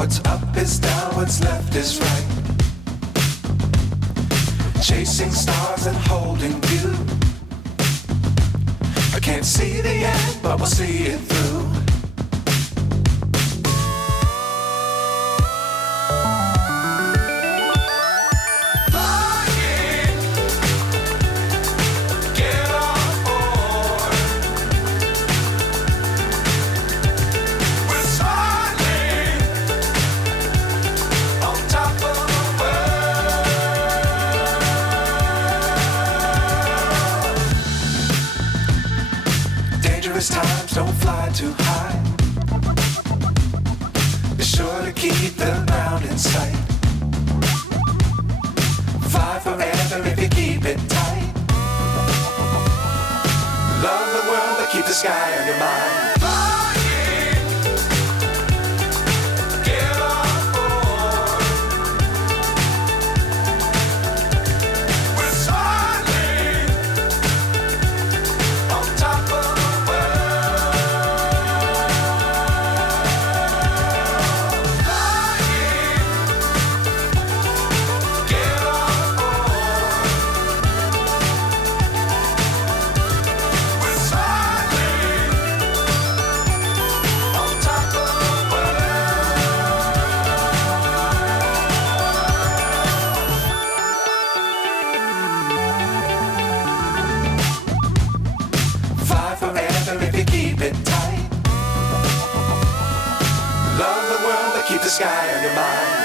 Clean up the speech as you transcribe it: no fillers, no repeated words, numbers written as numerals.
What's up is down, what's left is right. Chasing stars and holding you. I can't see the end, but we'll see it through. Times don't fly too high. Be sure to keep the ground in sight. Fly forever if you keep it tight. Love the world but keep the sky on your mind. Keep the sky on your mind.